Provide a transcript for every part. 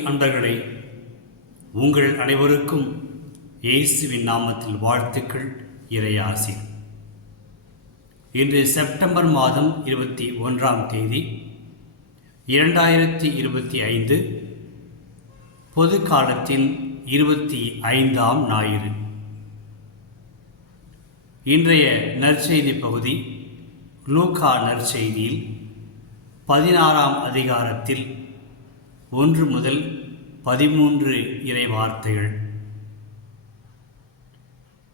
கிறிஸ்துவில் அன்பர்களே, உங்கள் அனைவருக்கும் இயேசுவின் நாமத்தில் வாழ்த்துக்கள், இறையாசி. இன்று செப்டம்பர் மாதம் 21ஆம் தேதி 2025, பொது காலத்தின் 25ஆம் ஞாயிறு. இன்றைய நற்செய்தி பகுதி லூக்கா நற்செய்தியில் 16ஆம் அதிகாரத்தில் 1 முதல் 13 இறை வார்த்தைகள்.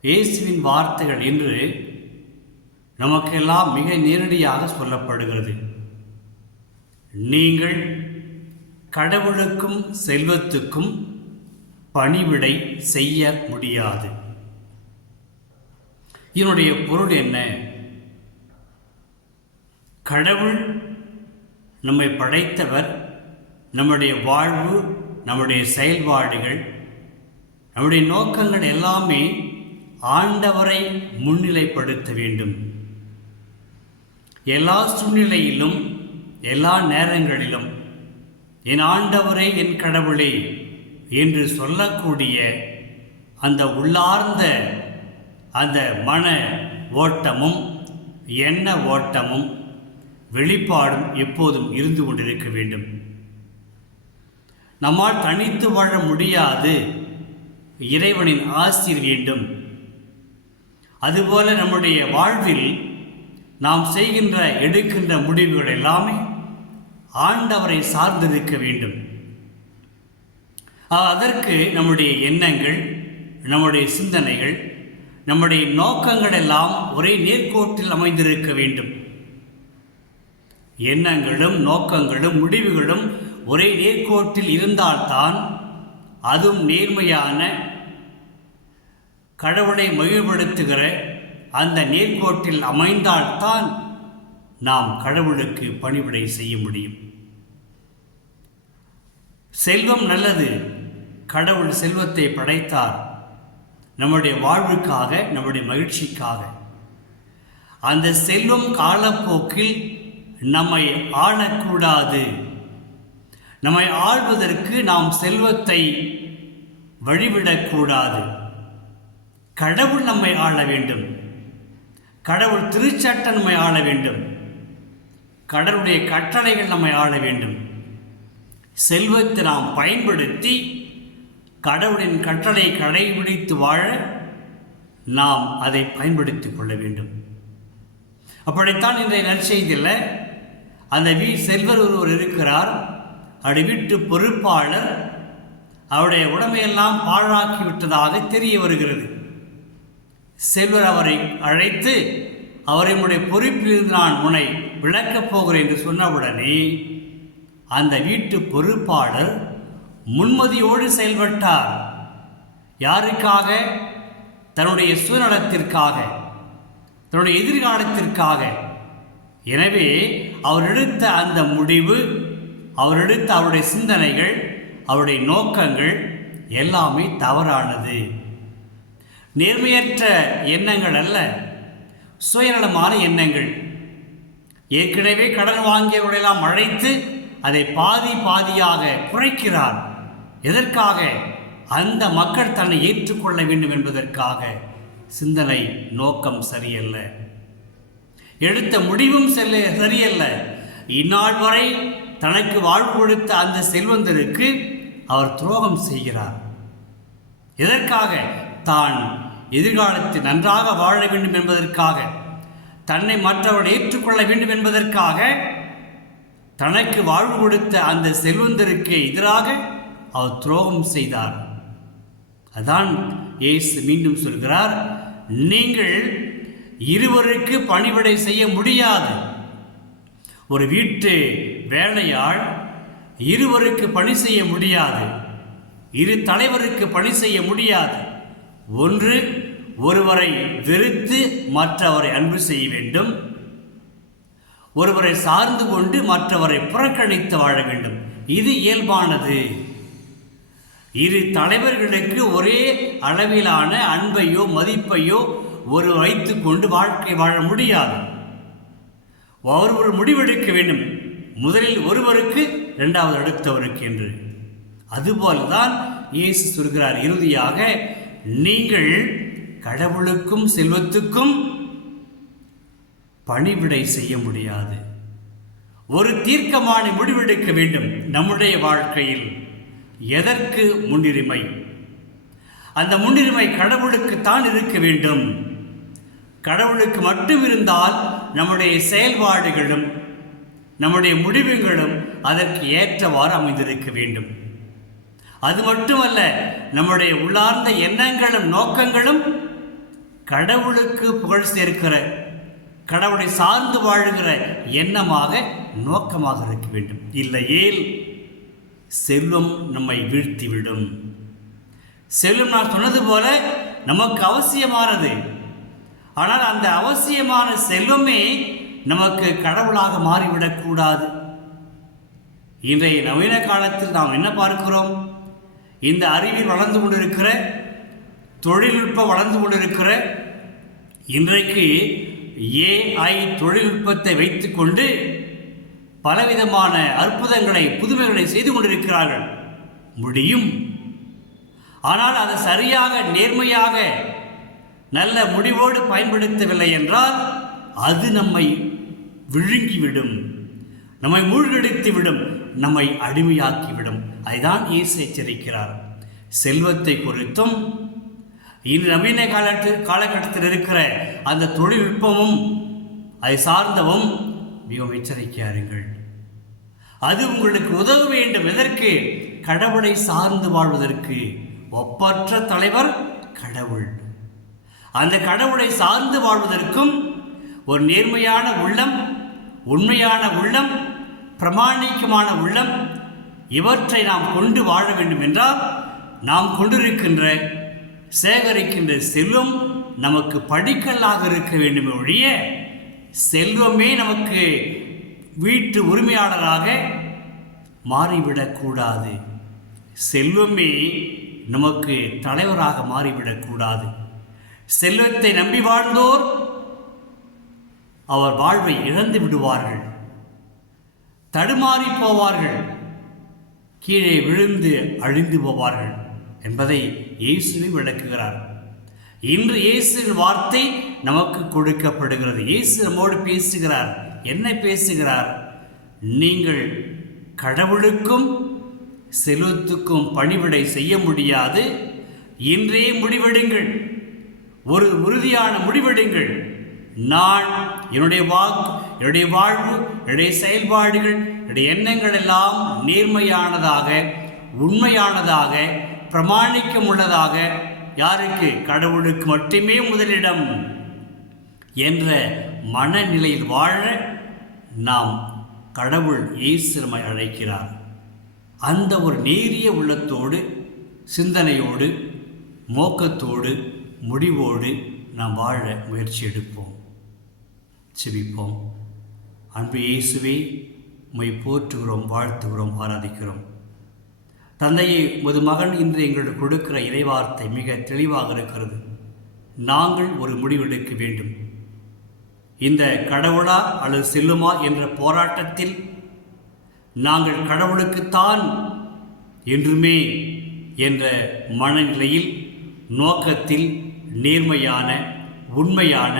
இயேசுவின் வார்த்தைகள் இன்று நமக்கெல்லாம் மிக நேரடியாக சொல்லப்படுகிறது. நீங்கள் கடவுளுக்கும் செல்வத்துக்கும் பணிவிடை செய்ய முடியாது. இதனுடைய பொருள் என்ன? கடவுள் நம்மை படைத்தவர். நம்முடைய வாழ்வு, நம்முடைய செயல்பாடுகள், நம்முடைய நோக்கங்கள் எல்லாமே ஆண்டவரை முன்னிலைப்படுத்த வேண்டும். எல்லா சூழ்நிலையிலும், எல்லா நேரங்களிலும் என் ஆண்டவரே, என் கடவுளே என்று சொல்லக்கூடிய அந்த உள்ளார்ந்த அந்த மன ஓட்டமும் எண்ண ஓட்டமும் வெளிப்பாடும் எப்போதும் இருந்து கொண்டிருக்க வேண்டும். நம்மால் தனித்து வாழ முடியாது, இறைவனின் ஆசீர் வேண்டும். அதுபோல நம்முடைய வாழ்வில் நாம் செய்கின்ற எடுக்கின்ற முடிவுகள் எல்லாமே ஆண்டவரை சார்ந்திருக்க வேண்டும். அதற்கு நம்முடைய எண்ணங்கள், நம்முடைய சிந்தனைகள், நம்முடைய நோக்கங்கள் எல்லாம் ஒரே நேர்கோட்டில் அமைந்திருக்க வேண்டும். எண்ணங்களும் நோக்கங்களும் முடிவுகளும் ஒரே நேர்கோட்டில் இருந்தால்தான், அதுவும் நேர்மையான கடவுளை மகிழ்வுபடுத்துகிற அந்த நேர்கோட்டில் அமைந்தால்தான் நாம் கடவுளுக்கு பணிவிடை செய்ய முடியும். செல்வம் நல்லது. கடவுள் செல்வத்தை படைத்தார் நம்முடைய வாழ்வுக்காக, நம்முடைய மகிழ்ச்சிக்காக. அந்த செல்வம் காலப்போக்கில் நம்மை ஆளக்கூடாது. நம்மை ஆள்வதற்கு நாம் செல்வத்தை வழிவிடக்கூடாது. கடவுள் நம்மை ஆள வேண்டும். கடவுள் திருச்சட்டம் நம்மை ஆள வேண்டும். கடவுளுடைய கட்டளைகள் நம்மை ஆள வேண்டும். செல்வத்தை நாம் பயன்படுத்தி கடவுளின் கட்டளை கடைபிடித்து வாழ நாம் அதை பயன்படுத்திக் கொள்ள வேண்டும். அப்படித்தான் இன்றைய நற்செய்தியில் அந்த செல்வர் ஒருவர் இருக்கிறார். அவருடைய வீட்டு பொறுப்பாளர் அவருடைய உடமையெல்லாம் பாழாக்கி விட்டதாக தெரிய வருகிறது. செல்வர் அவரை அழைத்து, அவரையுடைய பொறுப்பிலிருந்து நான் உன்னை விளக்கப் போகிறேன் என்று சொன்னவுடனே அந்த வீட்டு பொறுப்பாளர் முன்மதியோடு செயல்பட்டார். யாருக்காக? தன்னுடைய சுயநலத்திற்காக, தன்னுடைய எதிர்காலத்திற்காக. எனவே அவர் எடுத்த அந்த முடிவு, அவர் எடுத்த அவருடைய சிந்தனைகள், அவருடைய நோக்கங்கள் எல்லாமே தவறானது. நேர்மையற்ற எண்ணங்கள் அல்ல, சுயநலமான எண்ணங்கள். ஏற்கனவே கடன் வாங்கியவர்களெல்லாம் அழைத்து அதை பாதியாக குறைக்கிறார். எதற்காக? அந்த மக்கள் தன்னை ஏற்றுக்கொள்ள வேண்டும் என்பதற்காக. சிந்தனை நோக்கம் சரியல்ல, எடுத்த முடிவும் சரியல்ல. இந்நாள் வரை தனக்கு வாழ்வு கொடுத்த அந்த செல்வந்தருக்கு அவர் துரோகம் செய்கிறார். எதற்காக? தான் எதிர்காலத்தில் நன்றாக வாழ வேண்டும் என்பதற்காக, தன்னை மற்றவர்கள் ஏற்றுக்கொள்ள வேண்டும் என்பதற்காக, தனக்கு வாழ்வு கொடுத்த அந்த செல்வந்தருக்கு எதிராக அவர் துரோகம் செய்தார். அதான் இயேசு மீண்டும் சொல்கிறார், நீங்கள் இருவருக்கு பணிவிடை செய்ய முடியாது. ஒரு வீட்டு வேலையாள் இருவருக்கு பணி செய்ய முடியாது. இரு தலைவருக்கு பணி செய்ய முடியாது. ஒன்று, ஒருவரை வெறுத்து மற்றவரை அன்பு செய்ய வேண்டும். ஒருவரை சார்ந்து கொண்டு மற்றவரை புறக்கணித்து வாழ வேண்டும். இது இயல்பானது. இரு தலைவர்களுக்கு ஒரே அளவிலான அன்பையோ மதிப்பையோ ஒரு வைத்து கொண்டு வாழ்க்கை வாழ முடியாது. ஒரு முடிவெடுக்க வேண்டும். முதலில் ஒருவருக்கு, இரண்டாவது அடுத்தவருக்கு என்று. அதுபோலதான் இயேசு சொல்கிறார், இறுதியாக நீங்கள் கடவுளுக்கும் செல்வத்துக்கும் பணிவிடை செய்ய முடியாது. ஒரு தீர்க்கமான முடிவெடுக்க வேண்டும். நம்முடைய வாழ்க்கையில் எதற்கு முன்னுரிமை? அந்த முன்னுரிமை கடவுளுக்குத்தான் இருக்க வேண்டும். கடவுளுக்கு மட்டும் இருந்தால் நம்முடைய செயல்பாடுகளும் நம்முடைய முடிவுகளும் அதற்கு ஏற்றவாறு அமைந்திருக்க வேண்டும். அது மட்டுமல்ல, நம்முடைய உள்ளார்ந்த எண்ணங்களும் நோக்கங்களும் கடவுளுக்கு புகழ் சேர்க்கிற, கடவுளை சார்ந்து வாழுகிற எண்ணமாக நோக்கமாக இருக்க வேண்டும். இல்லையேல் செல்வம் நம்மை வீழ்த்திவிடும். செல்வம் நான் சொன்னது போல நமக்கு அவசியமானது. ஆனால் அந்த அவசியமான செல்வமே நமக்கு கடவுளாக மாறிவிடக்கூடாது. இன்றைய நவீன காலத்தில் நாம் என்ன பார்க்கிறோம்? இந்த அறிவியல் வளர்ந்து கொண்டிருக்கிற, தொழில்நுட்பம் வளர்ந்து கொண்டிருக்கிற இன்றைக்கு AI தொழில்நுட்பத்தை வைத்துக்கொண்டு பலவிதமான அற்புதங்களை, புதுமைகளை செய்து கொண்டிருக்கிறார்கள். முடியும். ஆனால் அதை சரியாக, நேர்மையாக, நல்ல முடிவோடு பயன்படுத்தவில்லை என்றால் அது நம்மை விழுங்கிவிடும், நம்மை மூழ்கடித்துவிடும், நம்மை அடிமையாக்கிவிடும். அதுதான் இயேசு எச்சரிக்கிறார். செல்வத்தை குறித்தும் இன்று நவீன காலகட்டத்தில் இருக்கிற அந்த தொழில்நுட்பமும் அதை சார்ந்தவும் மிகவும் எச்சரிக்கையாருங்கள். அது உங்களுக்கு உதவ வேண்டும். எதற்கு? கடவுளை சார்ந்து வாழ்வதற்கு. ஒப்பற்ற தலைவர் கடவுள். அந்த கடவுளை சார்ந்து வாழ்வதற்கும் ஒரு நேர்மையான உள்ளம், உண்மையான உள்ளம், பிரமாணிக்கமான உள்ளம், இவற்றை நாம் கொண்டு வாழ வேண்டும் என்றால் நாம் கொண்டிருக்கின்ற, சேகரிக்கின்ற செல்வம் நமக்கு படிக்கல்லாக இருக்க வேண்டும் ஒழிய செல்வமே நமக்கு வீட்டு உரிமையாளராக மாறிவிடக்கூடாது. செல்வமே நமக்கு தலைவராக மாறிவிடக்கூடாது. செல்வத்தை நம்பி வாழ்ந்தோர் அவர் வாழ்வை இழந்து விடுவார்கள், தடுமாறி போவார்கள், கீழே விழுந்து அழிந்து போவார்கள் என்பதை இயேசுவை விளக்குகிறார். இன்று இயேசுவின் வார்த்தை நமக்கு கொடுக்கப்படுகிறது. இயேசு நம்மோடு பேசுகிறார். என்ன பேசுகிறார்? நீங்கள் கடவுளுக்கும் செல்வத்துக்கும் பணிவிடை செய்ய முடியாது. இன்றே முடிவெடுங்கள். ஒரு உறுதியான முடிவெடுங்கள். நான் என்னுடைய வாக்கு, என்னுடைய வாழ்வு, என்னுடைய செயல்பாடுகள், என்னுடைய எண்ணங்கள் எல்லாம் நேர்மையானதாக, உண்மையானதாக, பிரமாணிக்கம் உள்ளதாக, யாருக்கு? கடவுளுக்கு மட்டுமே முதலிடம் என்ற மனநிலையில் வாழ நாம் கடவுள் இயேசு நம்மை அழைக்கிறார். அந்த ஒரு நேரிய உள்ளத்தோடு, சிந்தனையோடு, நோக்கத்தோடு, முடிவோடு நாம் வாழ முயற்சி எடுப்போம். செபிப்போம். அன்பு இயேசுவே, உம்மை போற்றுகிறோம், வாழ்த்துகிறோம், ஆராதிக்கிறோம். தந்தையே, உமது மகன் இன்று எங்களுக்கு கொடுக்கிற இறைவார்த்தை மிக தெளிவாக இருக்கிறது. நாங்கள் ஒரு முடிவெடுக்க வேண்டும். இந்த கடவுளா அல்லது செல்லுமா என்ற போராட்டத்தில் நாங்கள் கடவுளுக்குத்தான் என்றுமே என்ற மனநிலையில், நோக்கத்தில் நேர்மையான, உண்மையான,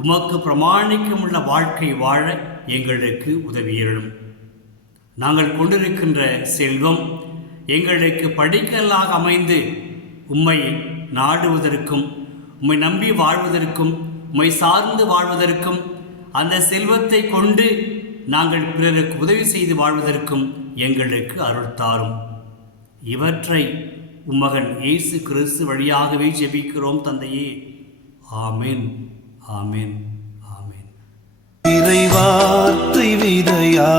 உமக்கு பிரமாணிக்கமுள்ள வாழ்க்கை வாழ எங்களுக்கு உதவியரும். நாங்கள் கொண்டிருக்கின்ற செல்வம் எங்களுக்கு படிக்கல்லாக அமைந்து உம்மை நாடுவதற்கும், உம்மை நம்பி வாழ்வதற்கும், உம்மை சார்ந்து வாழ்வதற்கும், அந்த செல்வத்தை கொண்டு நாங்கள் பிறருக்கு உதவி செய்து வாழ்வதற்கும் எங்களுக்கு அருள் தாரும். இவற்றை உம்மகன் இயேசு கிறிஸ்து வழியாகவே ஜெபிக்கிறோம் தந்தையே. ஆமென், ஆமென், ஆமென். இறைவார்த்தை விதையா